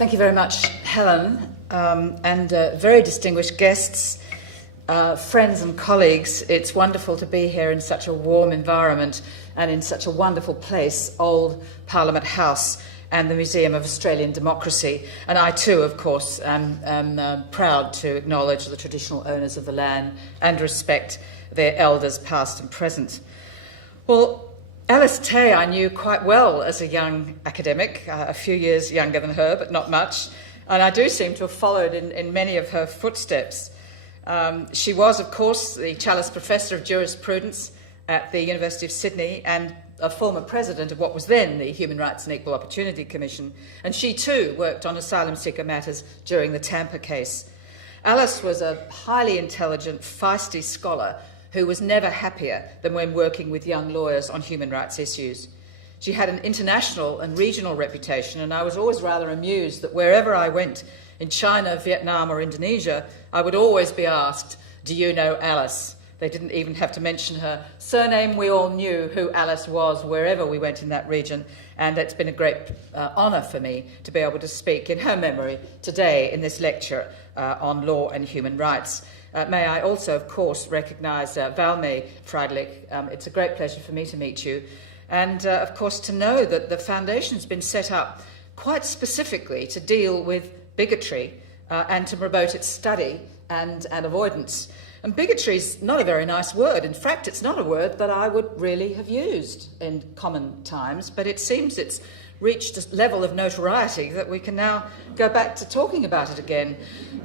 Thank you very much, Helen, and very distinguished guests, friends and colleagues. It's wonderful to be here in such a warm environment and in such a wonderful place, Old Parliament House and the Museum of Australian Democracy. And I too, of course, am proud to acknowledge the traditional owners of the land and respect their elders past and present. Well, Alice Tay I knew quite well as a young academic, a few years younger than her, but not much, and I do seem to have followed in many of her footsteps. She was, of course, the Challis Professor of Jurisprudence at the University of Sydney and a former president of what was then the Human Rights and Equal Opportunity Commission, and she too worked on asylum seeker matters during the Tampa case. Alice was a highly intelligent, feisty scholar who was never happier than when working with young lawyers on human rights issues. She had an international and regional reputation, and I was always rather amused that wherever I went, in China, Vietnam or Indonesia, I would always be asked, "Do you know Alice?" They didn't even have to mention her surname. We all knew who Alice was wherever we went in that region, and it's been a great honour for me to be able to speak in her memory today in this lecture on law and human rights. May I also, of course, recognise Valmey Friedlich. It's a great pleasure for me to meet you. And, of course, to know that the Foundation has been set up quite specifically to deal with bigotry and to promote its study and avoidance. And bigotry is not a very nice word. In fact, it's not a word that I would really have used in common times, but it seems it's reached a level of notoriety that we can now go back to talking about it again.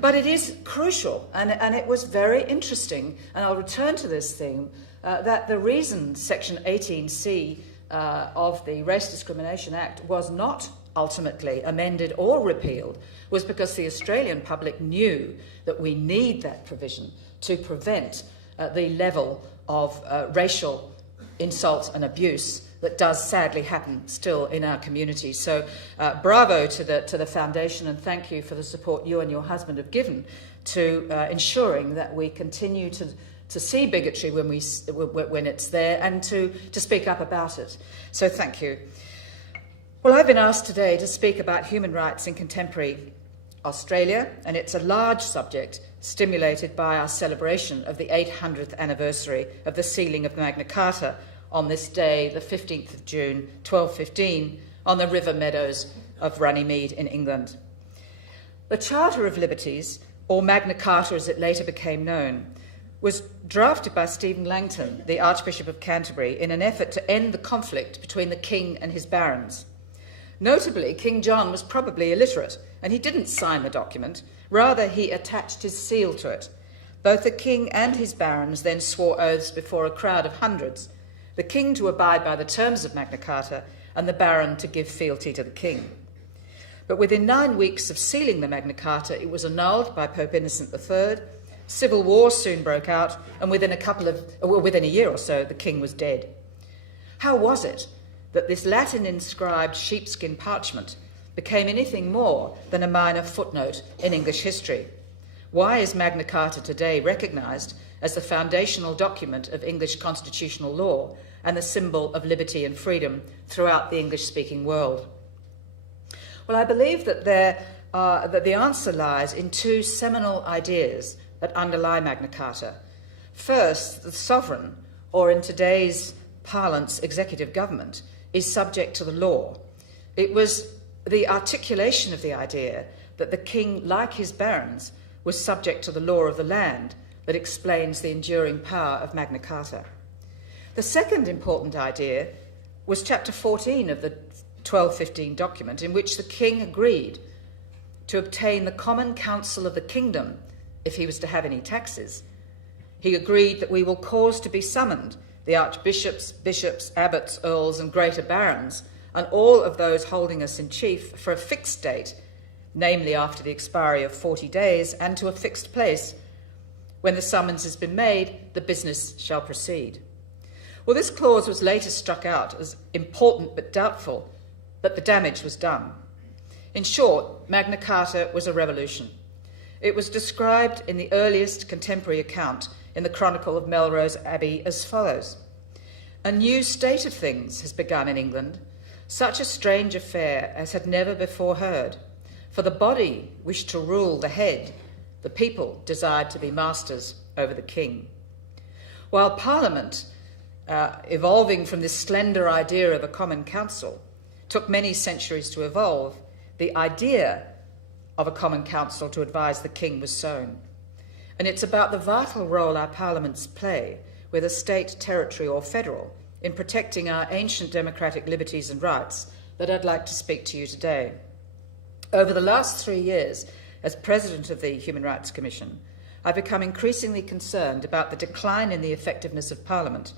But it is crucial, and it was very interesting, and I'll return to this theme, that the reason Section 18C of the Race Discrimination Act was not ultimately amended or repealed was because the Australian public knew that we need that provision to prevent the level of racial insult and abuse that does sadly happen still in our community. So bravo to the Foundation, and thank you for the support you and your husband have given to ensuring that we continue to see bigotry when it's there and to speak up about it. So thank you. Well, I've been asked today to speak about human rights in contemporary Australia, and it's a large subject stimulated by our celebration of the 800th anniversary of the sealing of Magna Carta on this day, the 15th of June, 1215, on the river meadows of Runnymede in England. The Charter of Liberties, or Magna Carta as it later became known, was drafted by Stephen Langton, the Archbishop of Canterbury, in an effort to end the conflict between the king and his barons. Notably, King John was probably illiterate, and he didn't sign the document. Rather, he attached his seal to it. Both the king and his barons then swore oaths before a crowd of hundreds, the king to abide by the terms of Magna Carta and the baron to give fealty to the king. But within 9 weeks of sealing the Magna Carta, it was annulled by Pope Innocent III. Civil war soon broke out, and within a year or so, the king was dead. How was it that this Latin-inscribed sheepskin parchment became anything more than a minor footnote in English history? Why is Magna Carta today recognised as the foundational document of English constitutional law and the symbol of liberty and freedom throughout the English-speaking world? Well, I believe that the answer lies in two seminal ideas that underlie Magna Carta. First, the sovereign, or in today's parlance, executive government, is subject to the law. It was the articulation of the idea that the king, like his barons, was subject to the law of the land that explains the enduring power of Magna Carta. The second important idea was Chapter 14 of the 1215 document, in which the king agreed to obtain the common council of the kingdom if he was to have any taxes. He agreed that we will cause to be summoned the archbishops, bishops, abbots, earls, and greater barons, and all of those holding us in chief for a fixed date, namely after the expiry of 40 days, and to a fixed place. When the summons has been made, the business shall proceed. Well, this clause was later struck out as important but doubtful, but the damage was done. In short, Magna Carta was a revolution. It was described in the earliest contemporary account in the Chronicle of Melrose Abbey as follows: "A new state of things has begun in England, such a strange affair as had never before heard. For the body wished to rule the head, the people desired to be masters over the king. While Parliament, evolving from this slender idea of a common council, took many centuries to evolve, the idea of a common council to advise the king was sown. And it's about the vital role our parliaments play, whether state, territory or federal, in protecting our ancient democratic liberties and rights that I'd like to speak to you today. Over the last 3 years, as President of the Human Rights Commission, I've become increasingly concerned about the decline in the effectiveness of Parliament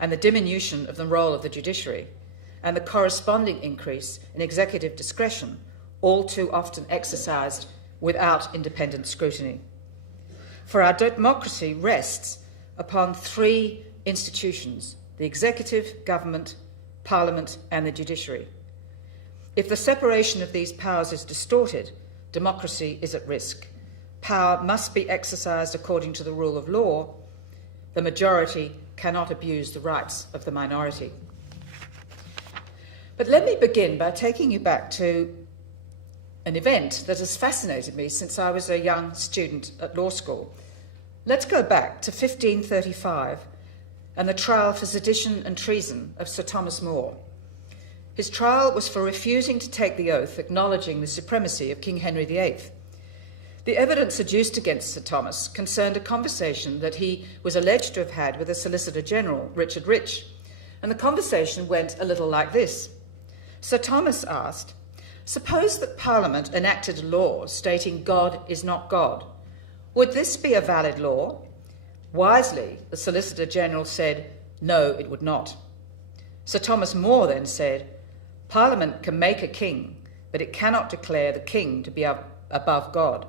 and the diminution of the role of the judiciary and the corresponding increase in executive discretion, all too often exercised without independent scrutiny. For our democracy rests upon three institutions: the executive, government, Parliament and the judiciary. If the separation of these powers is distorted, democracy is at risk. Power must be exercised according to the rule of law. The majority cannot abuse the rights of the minority. But let me begin by taking you back to an event that has fascinated me since I was a young student at law school. Let's go back to 1535 and the trial for sedition and treason of Sir Thomas More. His trial was for refusing to take the oath acknowledging the supremacy of King Henry VIII. The evidence adduced against Sir Thomas concerned a conversation that he was alleged to have had with the Solicitor General, Richard Rich, and the conversation went a little like this. Sir Thomas asked, "Suppose that Parliament enacted a law stating God is not God. Would this be a valid law?" Wisely, the Solicitor General said, "No, it would not." Sir Thomas More then said, "Parliament can make a king, but it cannot declare the king to be above God."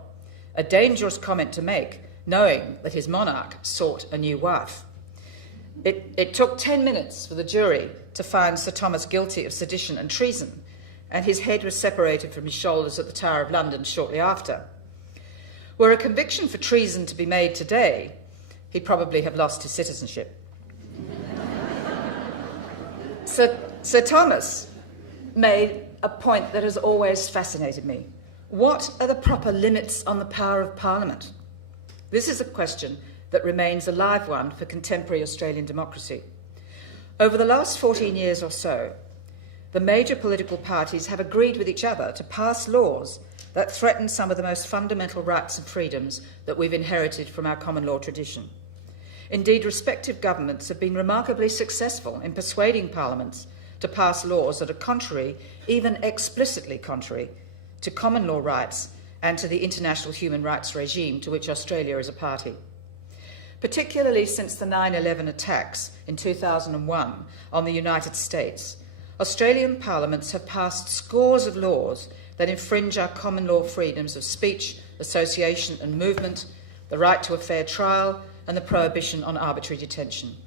A dangerous comment to make, knowing that his monarch sought a new wife. It took 10 minutes for the jury to find Sir Thomas guilty of sedition and treason, and his head was separated from his shoulders at the Tower of London shortly after. Were a conviction for treason to be made today, he'd probably have lost his citizenship. Sir Thomas made a point that has always fascinated me. What are the proper limits on the power of Parliament? This is a question that remains a live one for contemporary Australian democracy. Over the last 14 years or so, the major political parties have agreed with each other to pass laws that threaten some of the most fundamental rights and freedoms that we've inherited from our common law tradition. Indeed, respective governments have been remarkably successful in persuading parliaments to pass laws that are contrary, even explicitly contrary, to common law rights and to the international human rights regime to which Australia is a party. Particularly since the 9/11 attacks in 2001 on the United States, Australian parliaments have passed scores of laws that infringe our common law freedoms of speech, association and movement, the right to a fair trial and the prohibition on arbitrary detention.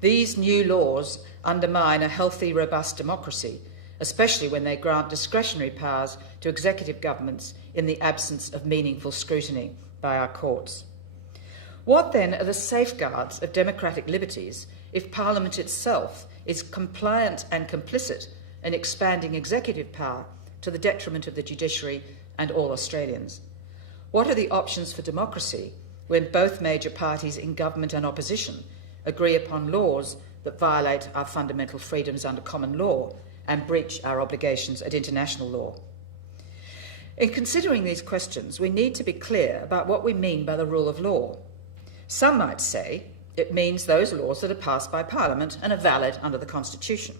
These new laws undermine a healthy, robust democracy, especially when they grant discretionary powers to executive governments in the absence of meaningful scrutiny by our courts. What then are the safeguards of democratic liberties if Parliament itself is compliant and complicit in expanding executive power to the detriment of the judiciary and all Australians? What are the options for democracy when both major parties in government and opposition agree upon laws that violate our fundamental freedoms under common law and breach our obligations at international law? In considering these questions, we need to be clear about what we mean by the rule of law. Some might say it means those laws that are passed by Parliament and are valid under the Constitution.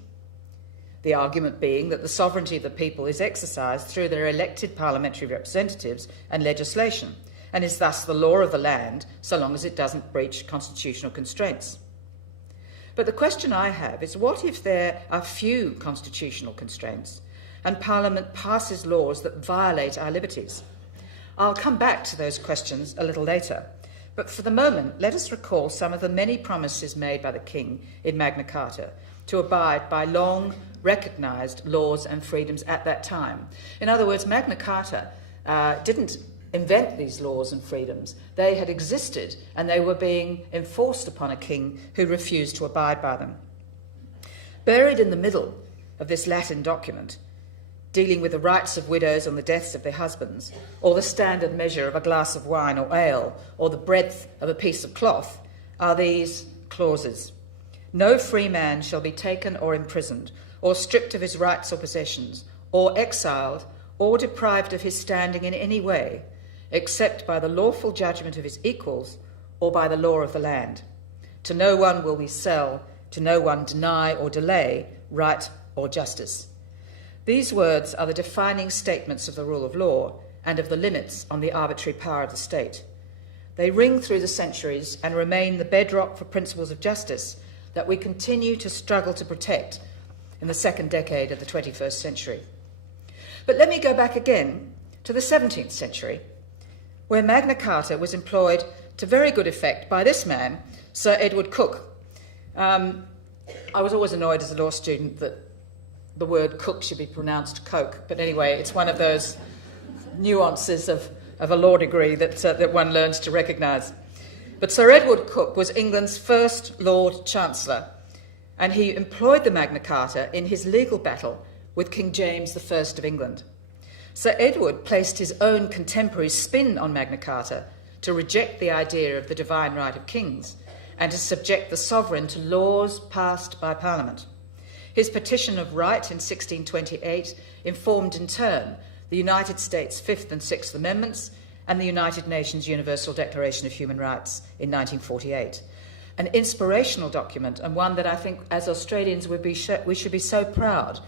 The argument being that the sovereignty of the people is exercised through their elected parliamentary representatives and legislation, and is thus the law of the land so long as it doesn't breach constitutional constraints. But the question I have is, what if there are few constitutional constraints and Parliament passes laws that violate our liberties? I'll come back to those questions a little later, but for the moment, let us recall some of the many promises made by the King in Magna Carta to abide by long recognised laws and freedoms at that time. In other words, Magna Carta didn't invent these laws and freedoms. They had existed and they were being enforced upon a king who refused to abide by them. Buried in the middle of this Latin document, dealing with the rights of widows on the deaths of their husbands, or the standard measure of a glass of wine or ale, or the breadth of a piece of cloth, are these clauses. No free man shall be taken or imprisoned, or stripped of his rights or possessions, or exiled, or deprived of his standing in any way, except by the lawful judgment of his equals, or by the law of the land. To no one will we sell, to no one deny or delay right or justice. These words are the defining statements of the rule of law and of the limits on the arbitrary power of the state. They ring through the centuries and remain the bedrock for principles of justice that we continue to struggle to protect in the second decade of the 21st century. But let me go back again to the 17th century, where Magna Carta was employed to very good effect by this man, Sir Edward Coke. I was always annoyed as a law student that the word cook should be pronounced coke, but anyway, it's one of those nuances of a law degree that one learns to recognise. But Sir Edward Coke was England's first Lord Chancellor, and he employed the Magna Carta in his legal battle with King James I of England. Sir Edward placed his own contemporary spin on Magna Carta to reject the idea of the divine right of kings and to subject the sovereign to laws passed by Parliament. His Petition of Right in 1628 informed in turn the United States' Fifth and Sixth Amendments and the United Nations Universal Declaration of Human Rights in 1948. An inspirational document, and one that I think as Australians we should be so proud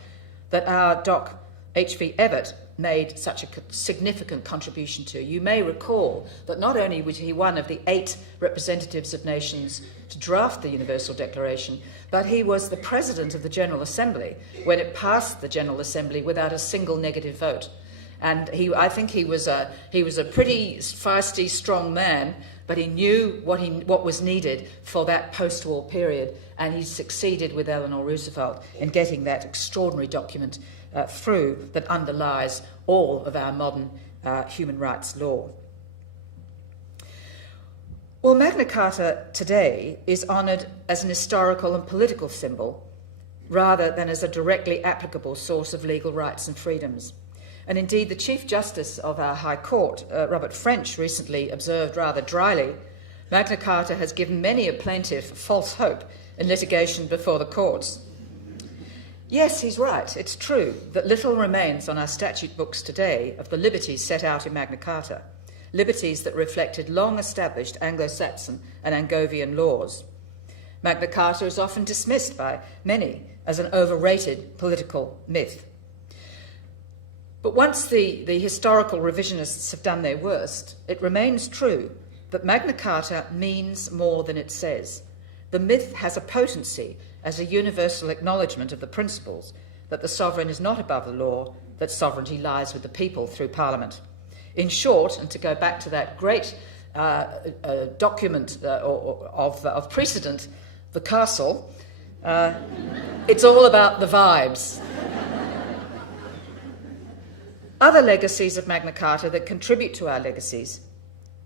that our Doc H.V. Evatt made such a significant contribution to. You may recall that not only was he one of the 8 representatives of nations to draft the Universal Declaration, but he was the President of the General Assembly when it passed the General Assembly without a single negative vote. And I think he was a pretty feisty, strong man, but he knew what was needed for that post-war period, and he succeeded with Eleanor Roosevelt in getting that extraordinary document through that underlies all of our modern human rights law. Well, Magna Carta today is honoured as an historical and political symbol rather than as a directly applicable source of legal rights and freedoms. And indeed, the Chief Justice of our High Court, Robert French, recently observed rather dryly, Magna Carta has given many a plaintiff false hope in litigation before the courts. Yes, he's right. It's true that little remains on our statute books today of the liberties set out in Magna Carta, liberties that reflected long-established Anglo-Saxon and Angovian laws. Magna Carta is often dismissed by many as an overrated political myth. But once the historical revisionists have done their worst, it remains true that Magna Carta means more than it says. The myth has a potency as a universal acknowledgement of the principles that the sovereign is not above the law, that sovereignty lies with the people through Parliament. In short, and to go back to that great document of precedent, the castle, it's all about the vibes. Other legacies of Magna Carta that contribute to our liberties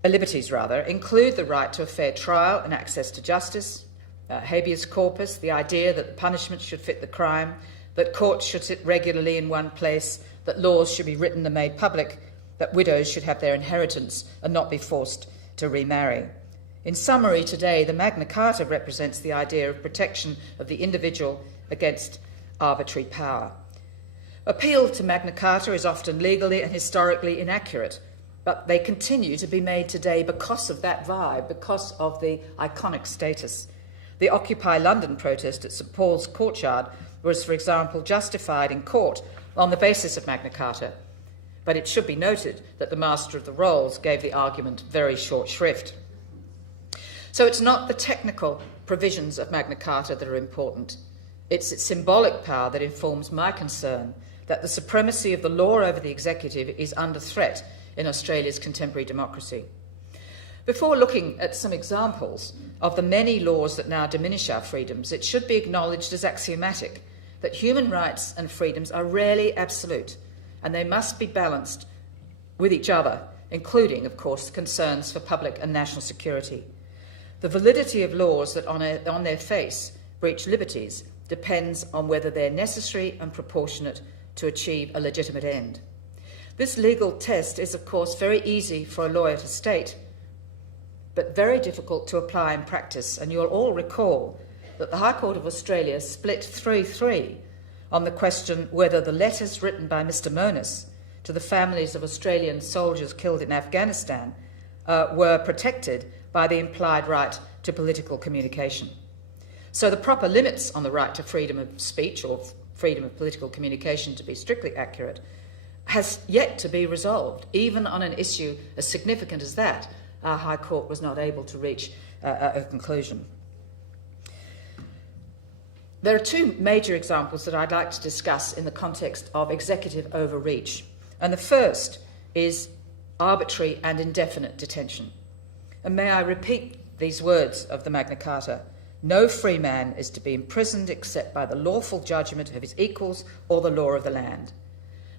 include the right to a fair trial and access to justice, habeas corpus, the idea that the punishment should fit the crime, that courts should sit regularly in one place, that laws should be written and made public, that widows should have their inheritance and not be forced to remarry. In summary, today, the Magna Carta represents the idea of protection of the individual against arbitrary power. Appeal to Magna Carta is often legally and historically inaccurate, but they continue to be made today because of that vibe, because of the iconic status. The Occupy London protest at St Paul's Courtyard was, for example, justified in court on the basis of Magna Carta, but it should be noted that the Master of the Rolls gave the argument very short shrift. So it's not the technical provisions of Magna Carta that are important. It's its symbolic power that informs my concern that the supremacy of the law over the executive is under threat in Australia's contemporary democracy. Before looking at some examples of the many laws that now diminish our freedoms, it should be acknowledged as axiomatic that human rights and freedoms are rarely absolute, and they must be balanced with each other, including, of course, concerns for public and national security. The validity of laws that on their face breach liberties depends on whether they're necessary and proportionate to achieve a legitimate end. This legal test is, of course, very easy for a lawyer to state, but very difficult to apply in practice. And you'll all recall that the High Court of Australia split 3-3 on the question whether the letters written by Mr. Monis to the families of Australian soldiers killed in Afghanistan were protected by the implied right to political communication. So the proper limits on the right to freedom of speech, or freedom of political communication to be strictly accurate, has yet to be resolved. Even on an issue as significant as that, our High Court was not able to reach a conclusion. There are two major examples that I'd like to discuss in the context of executive overreach. And the first is arbitrary and indefinite detention. And may I repeat these words of the Magna Carta: no free man is to be imprisoned except by the lawful judgment of his equals or the law of the land.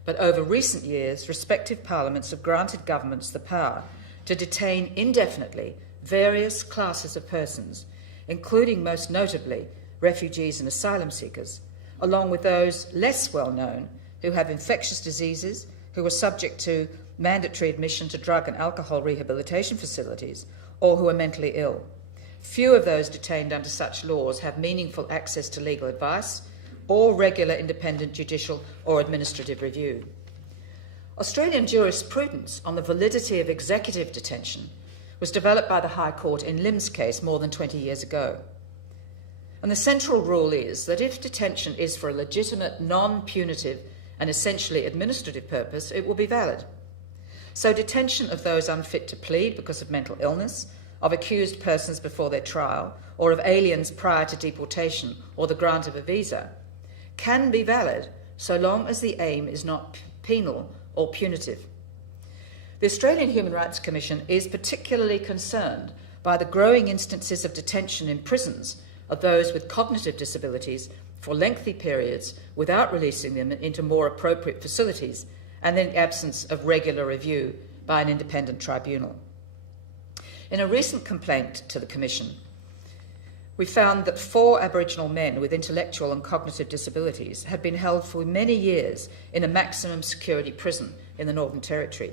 But over recent years, respective parliaments have granted governments the power to detain indefinitely various classes of persons, including most notably refugees and asylum seekers, along with those less well known who have infectious diseases, who are subject to mandatory admission to drug and alcohol rehabilitation facilities, or who are mentally ill. Few of those detained under such laws have meaningful access to legal advice or regular independent judicial or administrative review. Australian jurisprudence on the validity of executive detention was developed by the High Court in Lim's case more than 20 years ago. And the central rule is that if detention is for a legitimate, non-punitive and essentially administrative purpose, it will be valid. So detention of those unfit to plead because of mental illness, of accused persons before their trial, or of aliens prior to deportation or the grant of a visa, can be valid so long as the aim is not penal or punitive. The Australian Human Rights Commission is particularly concerned by the growing instances of detention in prisons of those with cognitive disabilities for lengthy periods without releasing them into more appropriate facilities, and in the absence of regular review by an independent tribunal. In a recent complaint to the Commission, we found that 4 Aboriginal men with intellectual and cognitive disabilities had been held for many years in a maximum security prison in the Northern Territory.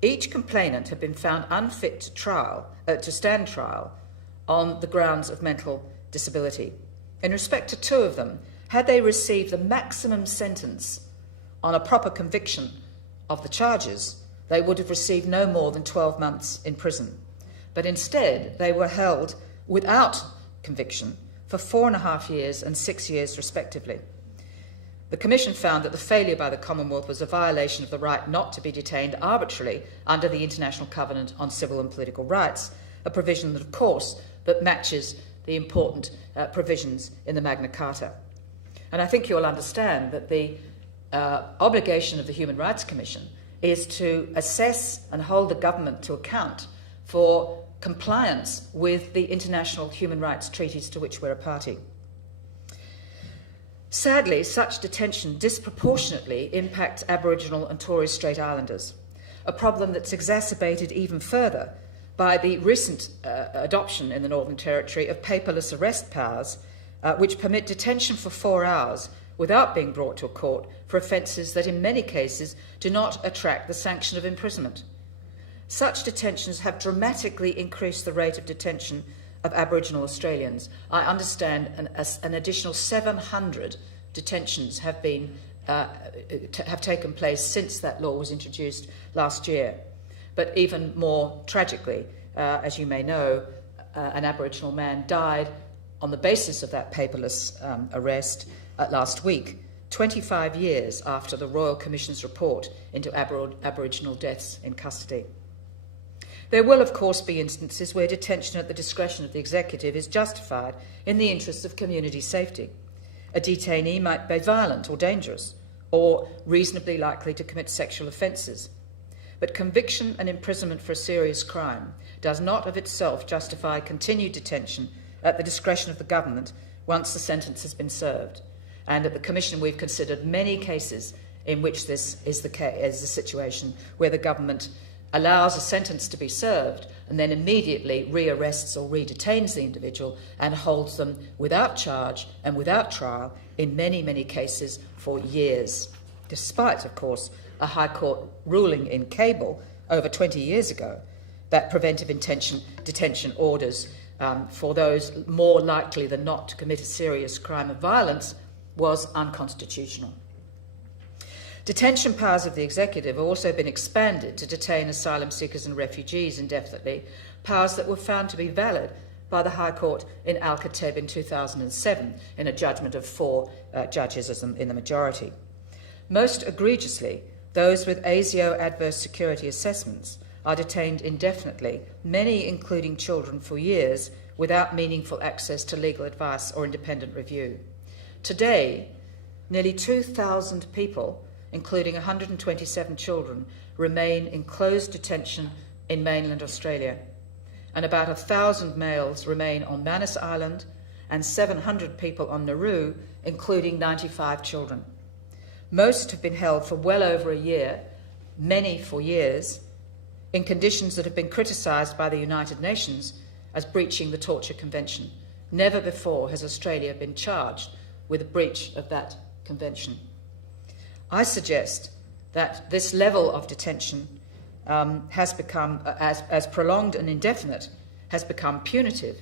Each complainant had been found unfit to stand trial on the grounds of mental disability. In respect to 2 of them, had they received the maximum sentence on a proper conviction of the charges, they would have received no more than 12 months in prison. But instead, they were held without conviction for 4.5 years and 6 years, respectively. The Commission found that the failure by the Commonwealth was a violation of the right not to be detained arbitrarily under the International Covenant on Civil and Political Rights, a provision that, of course, but matches the important provisions in the Magna Carta. And I think you'll understand that the obligation of the Human Rights Commission is to assess and hold the government to account for compliance with the international human rights treaties to which we're a party. Sadly, such detention disproportionately impacts Aboriginal and Torres Strait Islanders, a problem that's exacerbated even further by the recent adoption in the Northern Territory of paperless arrest powers, which permit detention for 4 hours without being brought to a court for offences that in many cases do not attract the sanction of imprisonment. Such detentions have dramatically increased the rate of detention of Aboriginal Australians. I understand an additional 700 detentions have taken place since that law was introduced last year. But even more tragically, as you may know, an Aboriginal man died on the basis of that paperless arrest last week, 25 years after the Royal Commission's report into Aboriginal deaths in custody. There will, of course, be instances where detention at the discretion of the executive is justified in the interests of community safety. A detainee might be violent or dangerous, or reasonably likely to commit sexual offences. But conviction and imprisonment for a serious crime does not of itself justify continued detention at the discretion of the government once the sentence has been served. And at the Commission we've considered many cases in which this is the situation where the government allows a sentence to be served and then immediately rearrests or redetains the individual and holds them without charge and without trial in many, many cases for years. despite, of course, a High Court ruling in Cable over 20 years ago that preventive detention orders for those more likely than not to commit a serious crime of violence was unconstitutional. Detention powers of the executive have also been expanded to detain asylum seekers and refugees indefinitely, powers that were found to be valid by the High Court in Al-Khatib in 2007 in a judgment of 4 judges in the majority. Most egregiously, those with ASIO adverse security assessments are detained indefinitely, many including children for years, without meaningful access to legal advice or independent review. Today, nearly 2,000 people, including 127 children, remain in closed detention in mainland Australia, and about 1,000 males remain on Manus Island and 700 people on Nauru, including 95 children. Most have been held for well over a year, many for years, in conditions that have been criticised by the United Nations as breaching the Torture Convention. Never before has Australia been charged with a breach of that convention. I suggest that this level of detention has become, as prolonged and indefinite, has become punitive.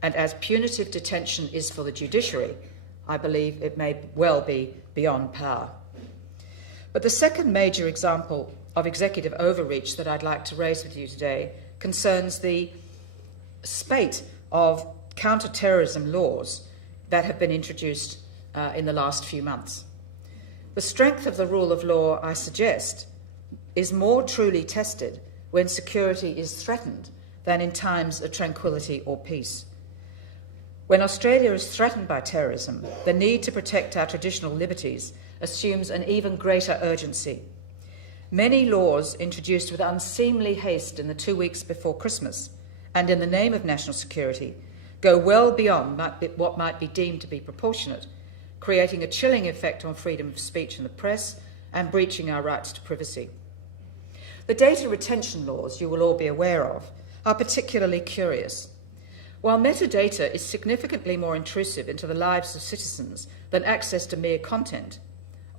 And as punitive detention is for the judiciary, I believe it may well be beyond power. But the second major example of executive overreach that I'd like to raise with you today concerns the spate of counter-terrorism laws that have been introduced in the last few months. The strength of the rule of law, I suggest, is more truly tested when security is threatened than in times of tranquility or peace. When Australia is threatened by terrorism, the need to protect our traditional liberties assumes an even greater urgency. Many laws introduced with unseemly haste in the 2 weeks before Christmas and in the name of national security go well beyond what might be deemed to be proportionate, creating a chilling effect on freedom of speech and the press and breaching our rights to privacy. The data retention laws you will all be aware of are particularly curious. While metadata is significantly more intrusive into the lives of citizens than access to mere content,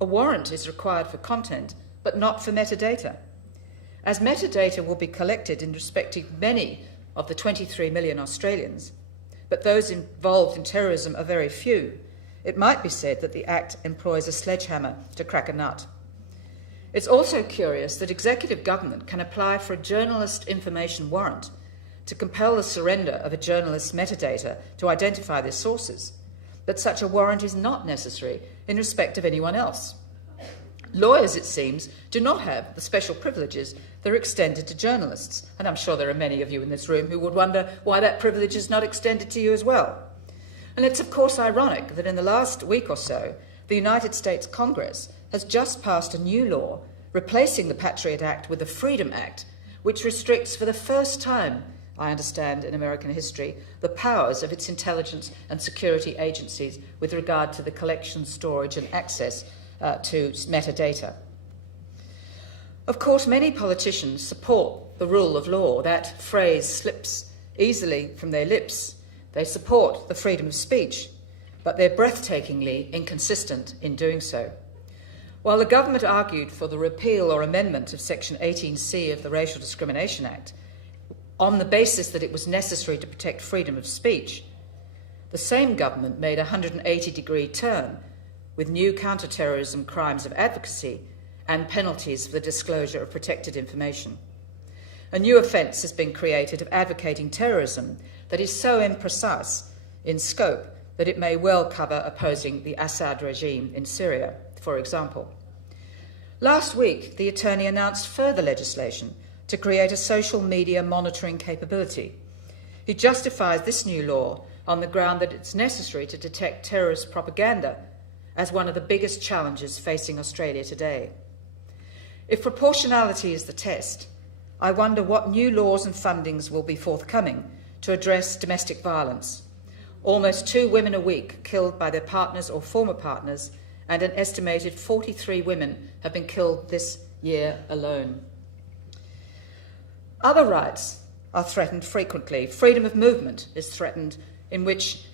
a warrant is required for content but not for metadata. As metadata will be collected in respect to many of the 23 million Australians, but those involved in terrorism are very few, it might be said that the Act employs a sledgehammer to crack a nut. It's also curious that executive government can apply for a journalist information warrant to compel the surrender of a journalist's metadata to identify their sources, but such a warrant is not necessary in respect of anyone else. Lawyers, it seems, do not have the special privileges that are extended to journalists, and I'm sure there are many of you in this room who would wonder why that privilege is not extended to you as well. And it's of course ironic that in the last week or so, the United States Congress has just passed a new law replacing the Patriot Act with the Freedom Act, which restricts for the first time, I understand, in American history, the powers of its intelligence and security agencies with regard to the collection, storage and access to metadata. Of course, many politicians support the rule of law. That phrase slips easily from their lips. They support the freedom of speech, but they're breathtakingly inconsistent in doing so. While the government argued for the repeal or amendment of Section 18C of the Racial Discrimination Act on the basis that it was necessary to protect freedom of speech, the same government made a 180-degree turn with new counter-terrorism crimes of advocacy and penalties for the disclosure of protected information. A new offence has been created of advocating terrorism that is so imprecise in scope that it may well cover opposing the Assad regime in Syria, for example. Last week, the Attorney announced further legislation to create a social media monitoring capability. He justifies this new law on the ground that it's necessary to detect terrorist propaganda as one of the biggest challenges facing Australia today. If proportionality is the test, I wonder what new laws and fundings will be forthcoming to address domestic violence. Almost 2 women a week killed by their partners or former partners, and an estimated 43 women have been killed this year alone. Other rights are threatened frequently. Freedom of movement is threatened, in which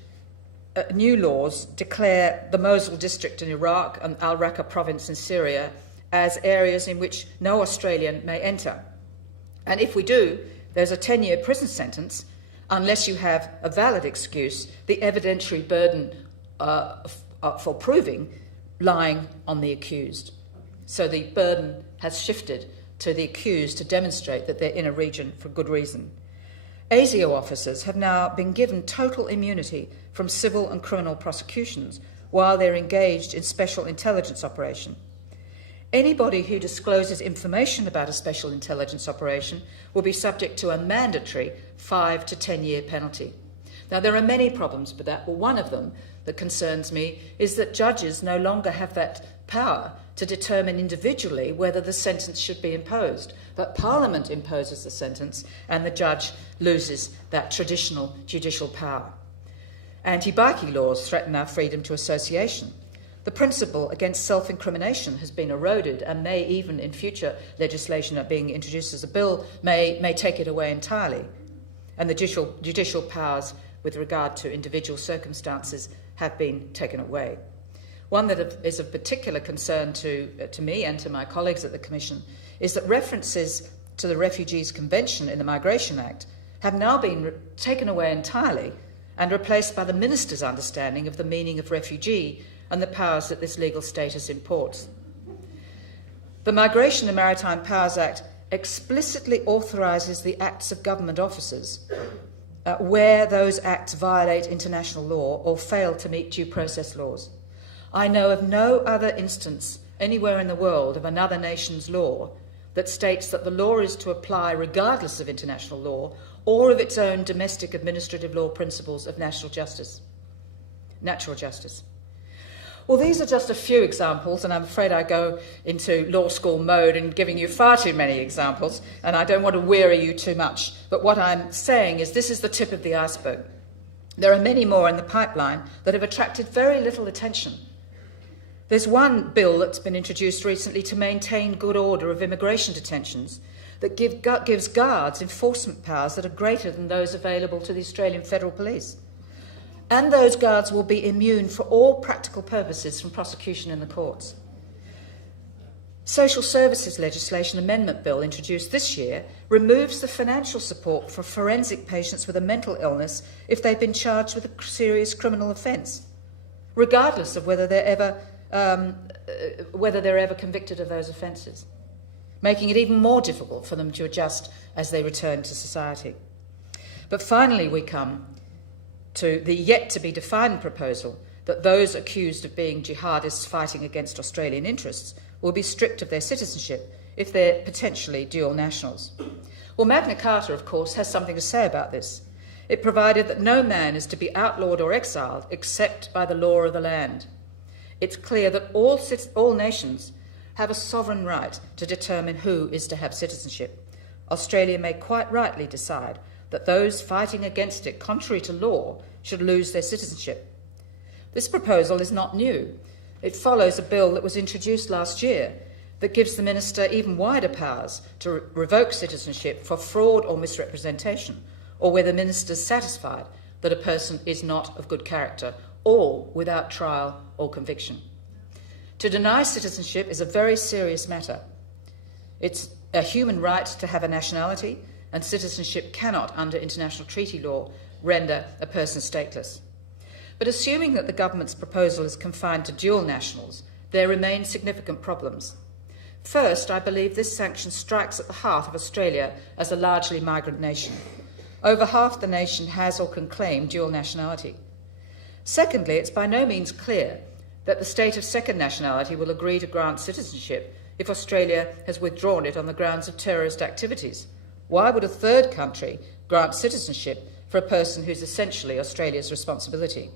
new laws declare the Mosul district in Iraq and Al Raqqa province in Syria as areas in which no Australian may enter. And if we do, there's a 10-year prison sentence unless you have a valid excuse, the evidentiary burden for proving lying on the accused. So the burden has shifted to the accused to demonstrate that they're in a region for good reason. ASIO officers have now been given total immunity from civil and criminal prosecutions while they're engaged in special intelligence operation. Anybody who discloses information about a special intelligence operation will be subject to a mandatory 5 to 10-year penalty. Now, there are many problems with that, but one of them that concerns me is that judges no longer have that power to determine individually whether the sentence should be imposed. But Parliament imposes the sentence and the judge loses that traditional judicial power. Anti-bikie laws threaten our freedom to association. The principle against self-incrimination has been eroded and may even in future legislation being introduced as a bill may take it away entirely. And the judicial powers with regard to individual circumstances have been taken away. One that is of particular concern to me and to my colleagues at the Commission is that references to the Refugees Convention in the Migration Act have now been taken away entirely and replaced by the Minister's understanding of the meaning of refugee and the powers that this legal status imports. The Migration and Maritime Powers Act explicitly authorises the acts of government officers where those acts violate international law or fail to meet due process laws. I know of no other instance anywhere in the world of another nation's law that states that the law is to apply regardless of international law or of its own domestic administrative law principles of natural justice. Well, these are just a few examples, and I'm afraid I go into law school mode and giving you far too many examples, and I don't want to weary you too much. But what I'm saying is this is the tip of the iceberg. There are many more in the pipeline that have attracted very little attention. There's one bill that's been introduced recently to maintain good order of immigration detentions that gives guards enforcement powers that are greater than those available to the Australian Federal Police. And those guards will be immune for all practical purposes from prosecution in the courts. Social Services Legislation Amendment Bill introduced this year removes the financial support for forensic patients with a mental illness if they've been charged with a serious criminal offence, regardless of whether they're ever convicted of those offences, making it even more difficult for them to adjust as they return to society. But finally we come to the yet-to-be-defined proposal that those accused of being jihadists fighting against Australian interests will be stripped of their citizenship if they're potentially dual nationals. Well, Magna Carta, of course, has something to say about this. It provided that no man is to be outlawed or exiled except by the law of the land. It's clear that all nations have a sovereign right to determine who is to have citizenship. Australia may quite rightly decide that those fighting against it, contrary to law, should lose their citizenship. This proposal is not new. It follows a bill that was introduced last year that gives the Minister even wider powers to revoke citizenship for fraud or misrepresentation, or where the Minister is satisfied that a person is not of good character, all without trial or conviction. To deny citizenship is a very serious matter. It's a human right to have a nationality, and citizenship cannot, under international treaty law, render a person stateless. But assuming that the government's proposal is confined to dual nationals, there remain significant problems. First, I believe this sanction strikes at the heart of Australia as a largely migrant nation. Over half the nation has or can claim dual nationality. Secondly, it's by no means clear that the state of second nationality will agree to grant citizenship if Australia has withdrawn it on the grounds of terrorist activities. Why would a third country grant citizenship for a person who's essentially Australia's responsibility?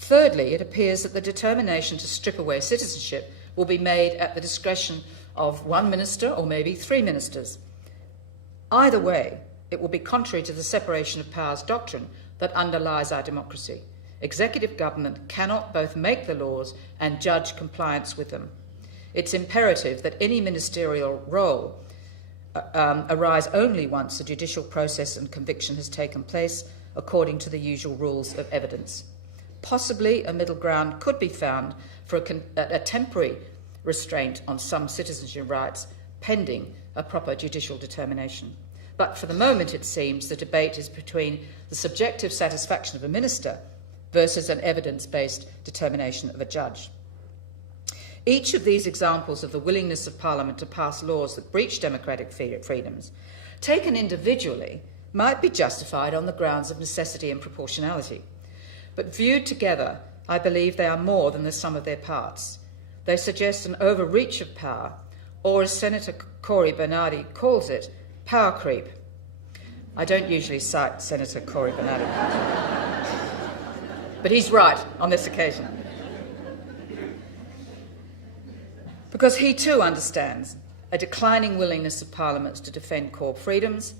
Thirdly, it appears that the determination to strip away citizenship will be made at the discretion of one minister or maybe three ministers. Either way, it will be contrary to the separation of powers doctrine that underlies our democracy. Executive government cannot both make the laws and judge compliance with them. It's imperative that any ministerial role arise only once a judicial process and conviction has taken place according to the usual rules of evidence. possibly a middle ground could be found for a temporary restraint on some citizenship rights pending a proper judicial determination. But for the moment, it seems the debate is between the subjective satisfaction of a minister versus an evidence-based determination of a judge. Each of these examples of the willingness of Parliament to pass laws that breach democratic freedoms, taken individually, might be justified on the grounds of necessity and proportionality. But viewed together, I believe they are more than the sum of their parts. They suggest an overreach of power, or as Senator Cory Bernardi calls it, power creep. I don't usually cite Senator Cory Bernardi, but he's right on this occasion. Because he too understands a declining willingness of parliaments to defend core freedoms.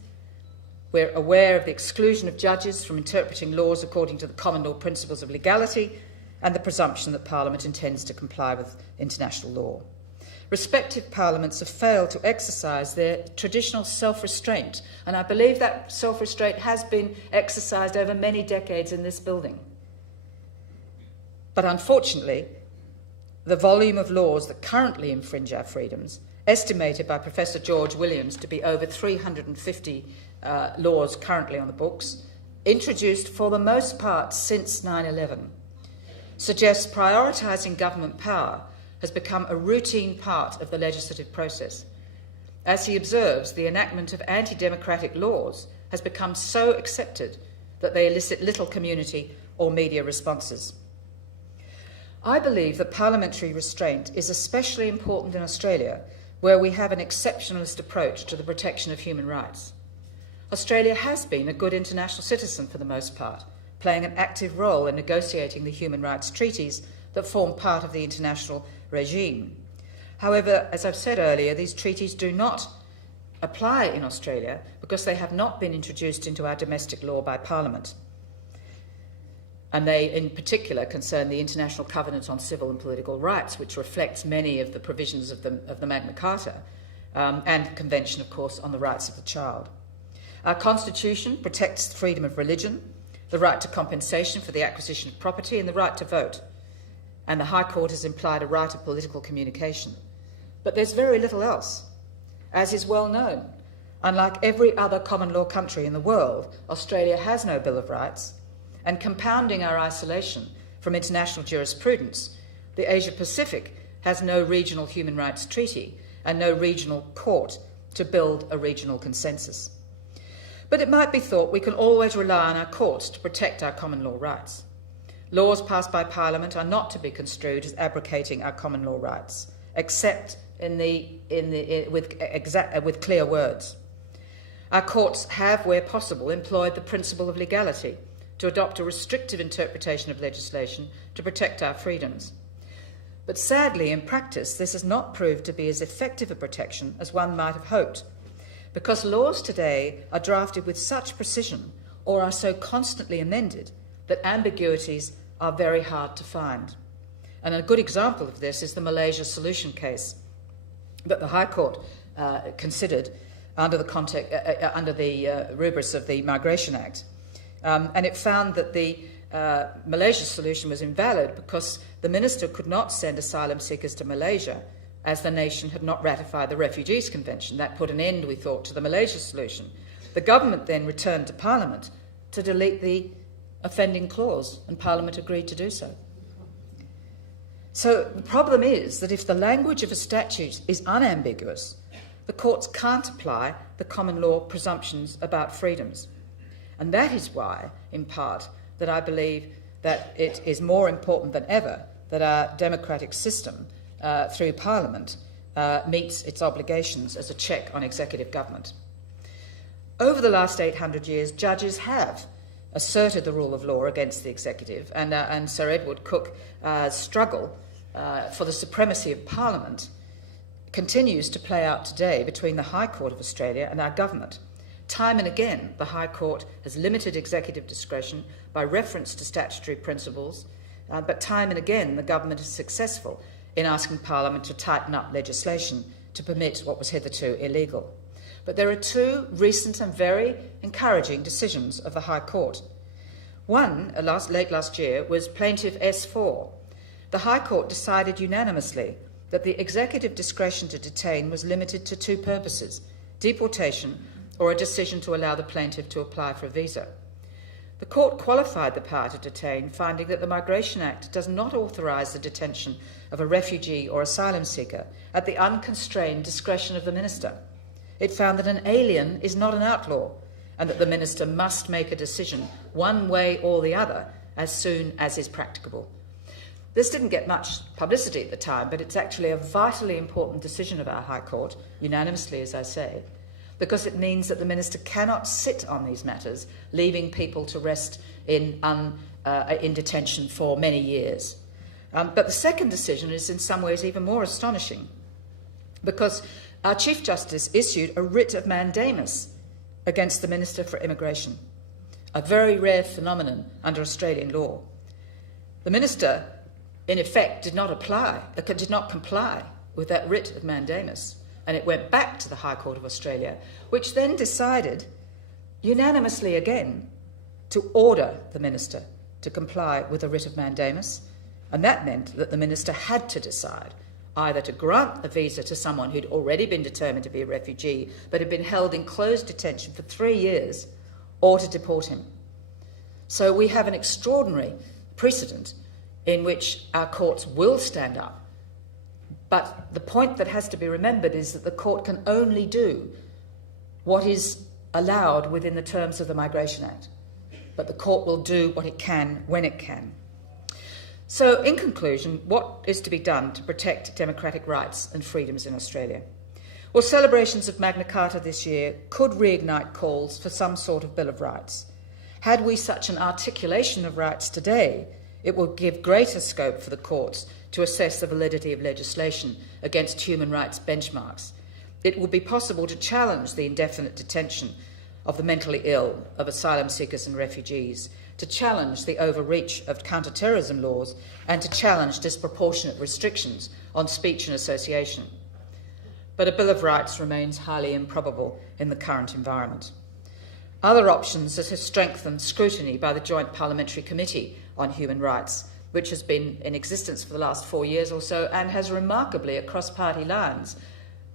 We're aware of the exclusion of judges from interpreting laws according to the common law principles of legality and the presumption that Parliament intends to comply with international law. Respective parliaments have failed to exercise their traditional self-restraint, and I believe that self-restraint has been exercised over many decades in this building. But unfortunately, the volume of laws that currently infringe our freedoms, estimated by Professor George Williams to be over 350 laws currently on the books, introduced for the most part since 9/11, suggests prioritising government power has become a routine part of the legislative process. As he observes, the enactment of anti-democratic laws has become so accepted that they elicit little community or media responses. I believe that parliamentary restraint is especially important in Australia, where we have an exceptionalist approach to the protection of human rights. Australia has been a good international citizen for the most part, playing an active role in negotiating the human rights treaties that form part of the international regime. However, as I've said earlier, these treaties do not apply in Australia because they have not been introduced into our domestic law by Parliament. And they, in particular, concern the International Covenant on Civil and Political Rights, which reflects many of the provisions of the Magna Carta, and the Convention, of course, on the Rights of the Child. Our Constitution protects the freedom of religion, the right to compensation for the acquisition of property, and the right to vote. And the High Court has implied a right of political communication. But there's very little else. As is well known, unlike every other common law country in the world, Australia has no Bill of Rights, and compounding our isolation from international jurisprudence, the Asia-Pacific has no regional human rights treaty and no regional court to build a regional consensus. But it might be thought we can always rely on our courts to protect our common law rights. Laws passed by Parliament are not to be construed as abrogating our common law rights, except with clear words. Our courts have, where possible, employed the principle of legality to adopt a restrictive interpretation of legislation to protect our freedoms. But sadly, in practice, this has not proved to be as effective a protection as one might have hoped, because laws today are drafted with such precision or are so constantly amended that ambiguities are very hard to find. And a good example of this is the Malaysia solution case that the High Court considered under the rubrics of the Migration Act. And it found that the Malaysia solution was invalid because the minister could not send asylum seekers to Malaysia as the nation had not ratified the Refugees Convention. That put an end, we thought, to the Malaysia solution. The government then returned to Parliament to delete the offending clause, and Parliament agreed to do so. So the problem is that if the language of a statute is unambiguous, the courts can't apply the common law presumptions about freedoms. And that is why, in part, that I believe that it is more important than ever that our democratic system, through Parliament, meets its obligations as a check on executive government. Over the last 800 years, judges have asserted the rule of law against the executive, and Sir Edward Cook's struggle for the supremacy of Parliament continues to play out today between the High Court of Australia and our government. Time and again, the High Court has limited executive discretion by reference to statutory principles, but time and again the government is successful in asking Parliament to tighten up legislation to permit what was hitherto illegal. But there are two recent and very encouraging decisions of the High Court. One, late last year, was Plaintiff S4. The High Court decided unanimously that the executive discretion to detain was limited to two purposes: deportation or a decision to allow the plaintiff to apply for a visa. The court qualified the power to detain, finding that the Migration Act does not authorise the detention of a refugee or asylum seeker at the unconstrained discretion of the minister. It found that an alien is not an outlaw and that the minister must make a decision one way or the other as soon as is practicable. This didn't get much publicity at the time, but it's actually a vitally important decision of our High Court, unanimously, as I say, because it means that the minister cannot sit on these matters, leaving people to rest in detention for many years. But the second decision is in some ways even more astonishing, because our Chief Justice issued a writ of mandamus against the Minister for Immigration, a very rare phenomenon under Australian law. The Minister, in effect, did not comply with that writ of mandamus, and it went back to the High Court of Australia, which then decided, unanimously again, to order the Minister to comply with a writ of mandamus, and that meant that the Minister had to decide either to grant a visa to someone who'd already been determined to be a refugee but had been held in closed detention for 3 years, or to deport him. So we have an extraordinary precedent in which our courts will stand up. But the point that has to be remembered is that the court can only do what is allowed within the terms of the Migration Act. But the court will do what it can when it can. So, in conclusion, what is to be done to protect democratic rights and freedoms in Australia? Well, celebrations of Magna Carta this year could reignite calls for some sort of Bill of Rights. Had we such an articulation of rights today, it would give greater scope for the courts to assess the validity of legislation against human rights benchmarks. It would be possible to challenge the indefinite detention of the mentally ill, of asylum seekers and refugees, to challenge the overreach of counter-terrorism laws, and to challenge disproportionate restrictions on speech and association. But a Bill of Rights remains highly improbable in the current environment. Other options are to strengthen scrutiny by the Joint Parliamentary Committee on Human Rights, which has been in existence for the last 4 years or so and has remarkably, across party lines,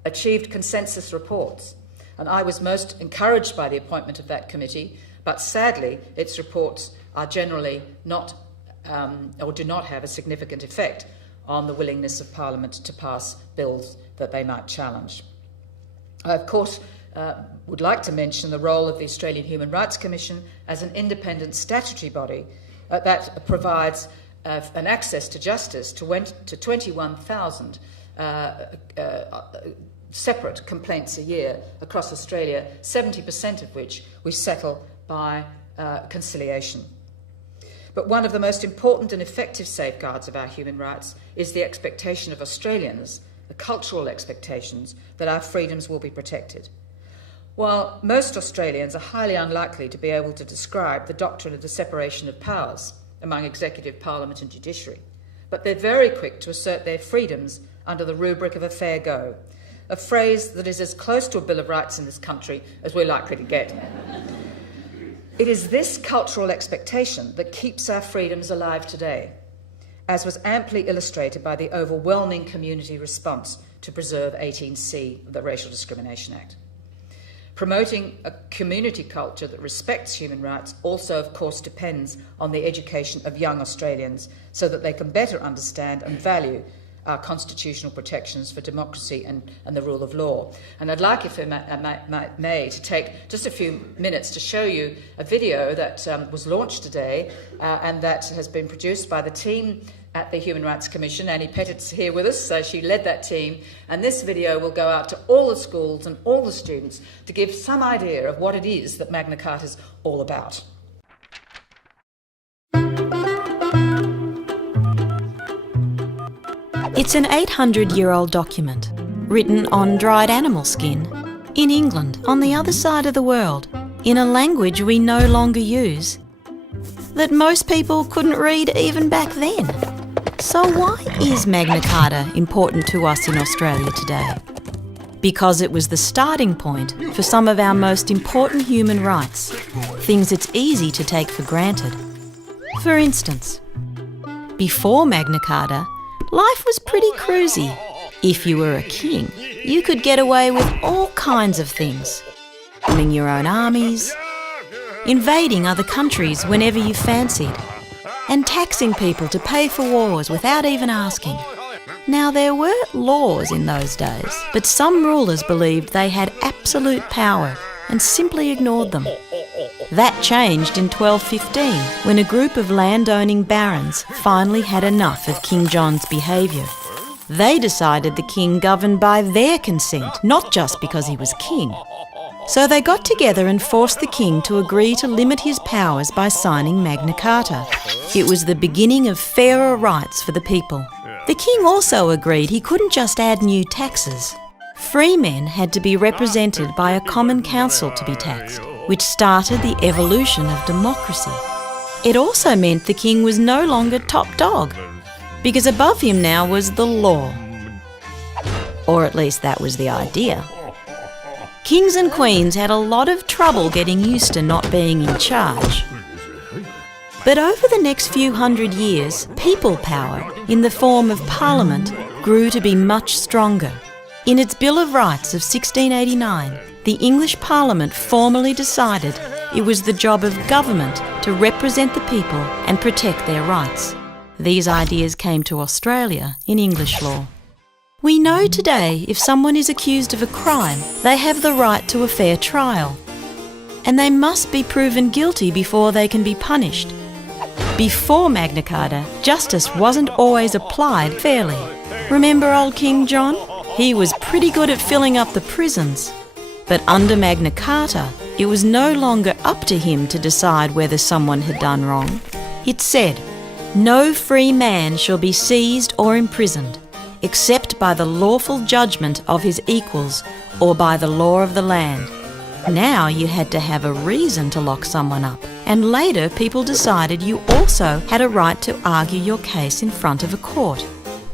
achieved consensus reports. And I was most encouraged by the appointment of that committee, but sadly its reports are generally not or do not have a significant effect on the willingness of Parliament to pass bills that they might challenge. I, of course, would like to mention the role of the Australian Human Rights Commission as an independent statutory body that provides an access to justice to 21,000 separate complaints a year across Australia, 70% of which we settle by conciliation. But one of the most important and effective safeguards of our human rights is the expectation of Australians, the cultural expectations, that our freedoms will be protected. While most Australians are highly unlikely to be able to describe the doctrine of the separation of powers among executive, parliament and judiciary, but they're very quick to assert their freedoms under the rubric of a fair go, a phrase that is as close to a Bill of Rights in this country as we're likely to get. It is this cultural expectation that keeps our freedoms alive today, as was amply illustrated by the overwhelming community response to preserve 18C of the Racial Discrimination Act. Promoting a community culture that respects human rights also, of course, depends on the education of young Australians so that they can better understand and value our constitutional protections for democracy and the rule of law. And I'd like, if I may, to take just a few minutes to show you a video that was launched today and that has been produced by the team at the Human Rights Commission. Annie Pettit's here with us, so she led that team. And this video will go out to all the schools and all the students to give some idea of what it is that Magna Carta is all about. It's an 800-year-old document, written on dried animal skin, in England, on the other side of the world, in a language we no longer use, that most people couldn't read even back then. So why is Magna Carta important to us in Australia today? Because it was the starting point for some of our most important human rights, things it's easy to take for granted, For instance, before Magna Carta, life was pretty cruisy. If you were a king, you could get away with all kinds of things. Running your own armies, invading other countries whenever you fancied, and taxing people to pay for wars without even asking. Now, there were laws in those days, but some rulers believed they had absolute power and simply ignored them. That changed in 1215, when a group of landowning barons finally had enough of King John's behaviour. They decided the king governed by their consent, not just because he was king. So they got together and forced the king to agree to limit his powers by signing Magna Carta. It was the beginning of fairer rights for the people. The king also agreed he couldn't just add new taxes. Free men had to be represented by a common council to be taxed, which started the evolution of democracy. It also meant the king was no longer top dog, because above him now was the law. Or at least that was the idea. Kings and queens had a lot of trouble getting used to not being in charge. But over the next few hundred years, people power, in the form of Parliament, grew to be much stronger. In its Bill of Rights of 1689, the English Parliament formally decided it was the job of government to represent the people and protect their rights. These ideas came to Australia in English law. We know today if someone is accused of a crime, they have the right to a fair trial. And they must be proven guilty before they can be punished. Before Magna Carta, justice wasn't always applied fairly. Remember old King John? He was pretty good at filling up the prisons. But under Magna Carta, it was no longer up to him to decide whether someone had done wrong. It said, "No free man shall be seized or imprisoned, except by the lawful judgment of his equals or by the law of the land." Now you had to have a reason to lock someone up, and later people decided you also had a right to argue your case in front of a court.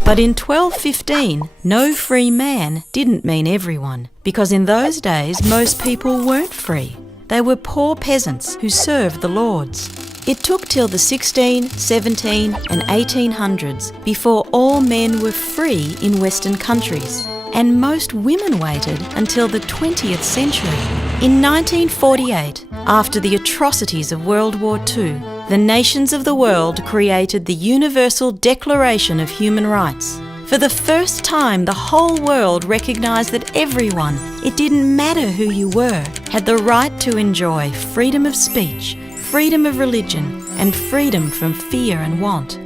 But in 1215, no free man didn't mean everyone, because in those days most people weren't free. They were poor peasants who served the lords. It took till the 16, 17 and 1800s before all men were free in Western countries, and most women waited until the 20th century. In 1948, after the atrocities of World War II, the nations of the world created the Universal Declaration of Human Rights. For the first time, the whole world recognised that everyone, it didn't matter who you were, had the right to enjoy freedom of speech, freedom of religion, and freedom from fear and want.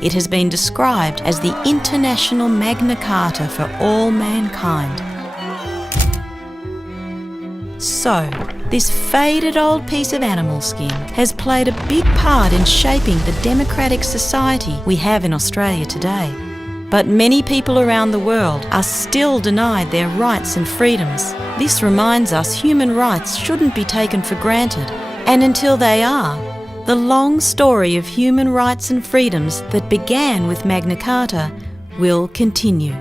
It has been described as the international Magna Carta for all mankind. So, this faded old piece of animal skin has played a big part in shaping the democratic society we have in Australia today. But many people around the world are still denied their rights and freedoms. This reminds us human rights shouldn't be taken for granted. And until they are, the long story of human rights and freedoms that began with Magna Carta will continue.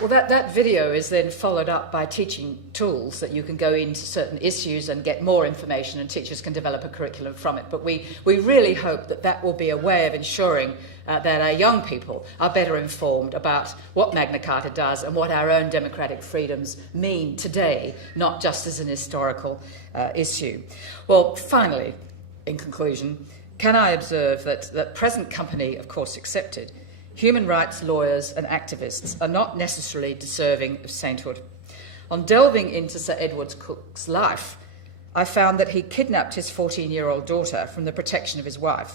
Well, that video is then followed up by teaching tools that you can go into certain issues and get more information, and teachers can develop a curriculum from it. But we really hope that will be a way of ensuring that our young people are better informed about what Magna Carta does and what our own democratic freedoms mean today, not just as an historical issue. Well, finally, in conclusion, can I observe that present company, of course accepted, human rights lawyers and activists are not necessarily deserving of sainthood. On delving into Sir Edward Cook's life, I found that he kidnapped his 14-year-old daughter from the protection of his wife.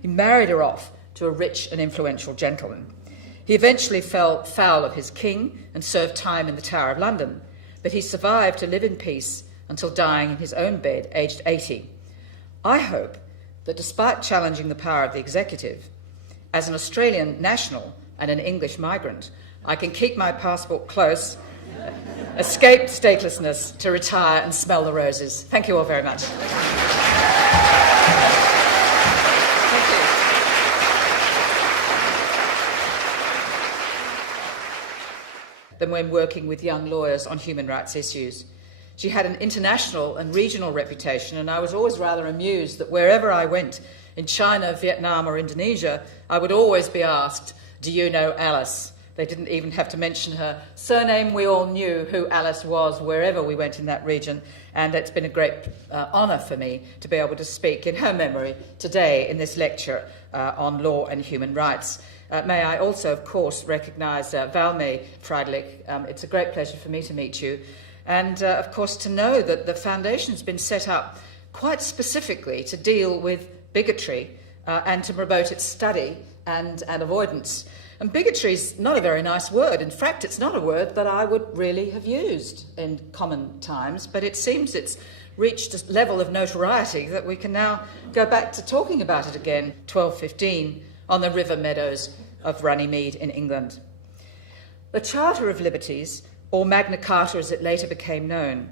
He married her off to a rich and influential gentleman. He eventually fell foul of his king and served time in the Tower of London, but he survived to live in peace until dying in his own bed, aged 80. I hope that despite challenging the power of the executive, as an Australian national and an English migrant, I can keep my passport close, escape statelessness, to retire and smell the roses. Thank you all very much. than when working with young lawyers on human rights issues. She had an international and regional reputation, and I was always rather amused that wherever I went, in China, Vietnam or Indonesia, I would always be asked, "Do you know Alice?" They didn't even have to mention her surname. We all knew who Alice was wherever we went in that region, and it's been a great honour for me to be able to speak in her memory today in this lecture on law and human rights. May I also, of course, recognise Valmey Friedlich. It's a great pleasure for me to meet you. And, of course, to know that the Foundation's been set up quite specifically to deal with bigotry and to promote its study and avoidance. And bigotry is not a very nice word. In fact, it's not a word that I would really have used in common times, but it seems it's reached a level of notoriety that we can now go back to talking about it again, 1215, on the river meadows of Runnymede in England. The Charter of Liberties, or Magna Carta as it later became known,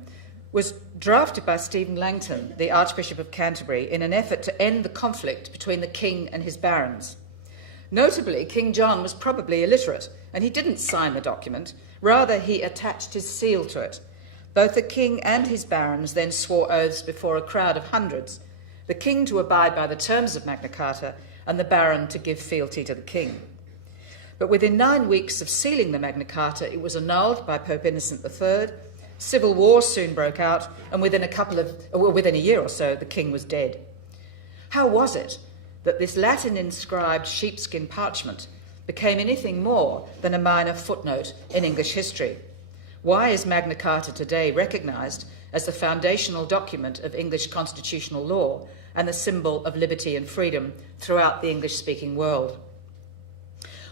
was drafted by Stephen Langton, the Archbishop of Canterbury, in an effort to end the conflict between the king and his barons. Notably, King John was probably illiterate, and he didn't sign the document. Rather, he attached his seal to it. Both the king and his barons then swore oaths before a crowd of hundreds, the king to abide by the terms of Magna Carta and the baron to give fealty to the king. But within 9 weeks of sealing the Magna Carta, it was annulled by Pope Innocent III. Civil war soon broke out, and within a year or so, the king was dead. How was it that this Latin-inscribed sheepskin parchment became anything more than a minor footnote in English history? Why is Magna Carta today recognised as the foundational document of English constitutional law and the symbol of liberty and freedom throughout the English-speaking world?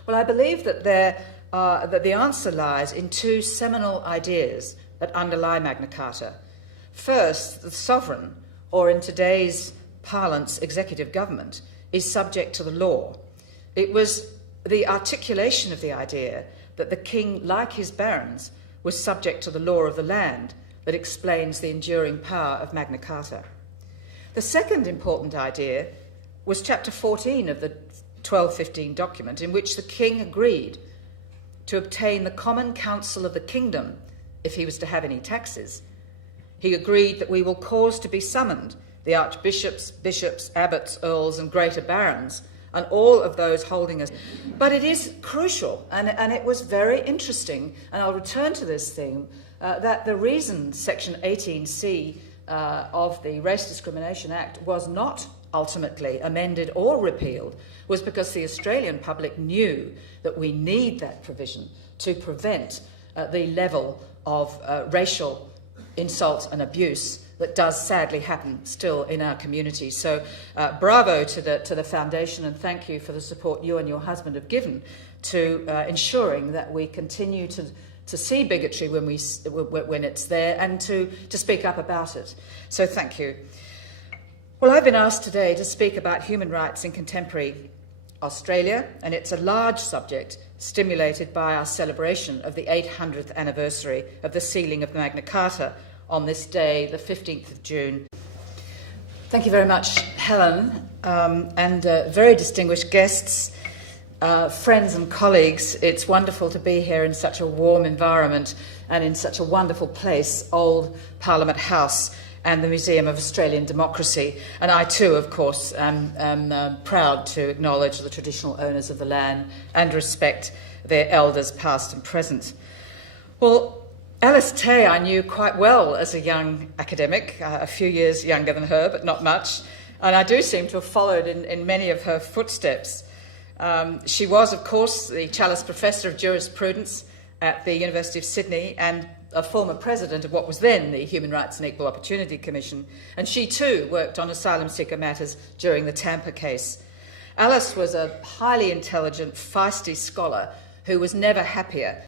Well, I believe that the answer lies in two seminal ideas that underlie Magna Carta. First, the sovereign, or in today's parlance, executive government, is subject to the law. It was the articulation of the idea that the king, like his barons, was subject to the law of the land that explains the enduring power of Magna Carta. The second important idea was Chapter 14 of the 1215 document, in which the king agreed to obtain the common counsel of the kingdom if he was to have any taxes. He agreed that we will cause to be summoned the archbishops, bishops, abbots, earls, and greater barons, and all of those holding us. But it is crucial, and it was very interesting, and I'll return to this theme, that the reason Section 18C of the Race Discrimination Act was not ultimately amended or repealed was because the Australian public knew that we need that provision to prevent the level of racial insult and abuse that does sadly happen still in our community. So bravo to the Foundation, and thank you for the support you and your husband have given to ensuring that we continue to see bigotry when it's there and to speak up about it. So thank you. Well, I've been asked today to speak about human rights in contemporary Australia, and it's a large subject stimulated by our celebration of the 800th anniversary of the sealing of Magna Carta on this day, the 15th of June. Thank you very much, Helen, and very distinguished guests, friends and colleagues. It's wonderful to be here in such a warm environment and in such a wonderful place, Old Parliament House and the Museum of Australian Democracy. And I too, of course, am proud to acknowledge the traditional owners of the land and respect their elders past and present. Well, Alice Tay I knew quite well as a young academic, a few years younger than her, but not much, and I do seem to have followed in many of her footsteps. She was, of course, the Challis Professor of Jurisprudence at the University of Sydney and a former president of what was then the Human Rights and Equal Opportunity Commission, and she too worked on asylum seeker matters during the Tampa case. Alice was a highly intelligent, feisty scholar who was never happier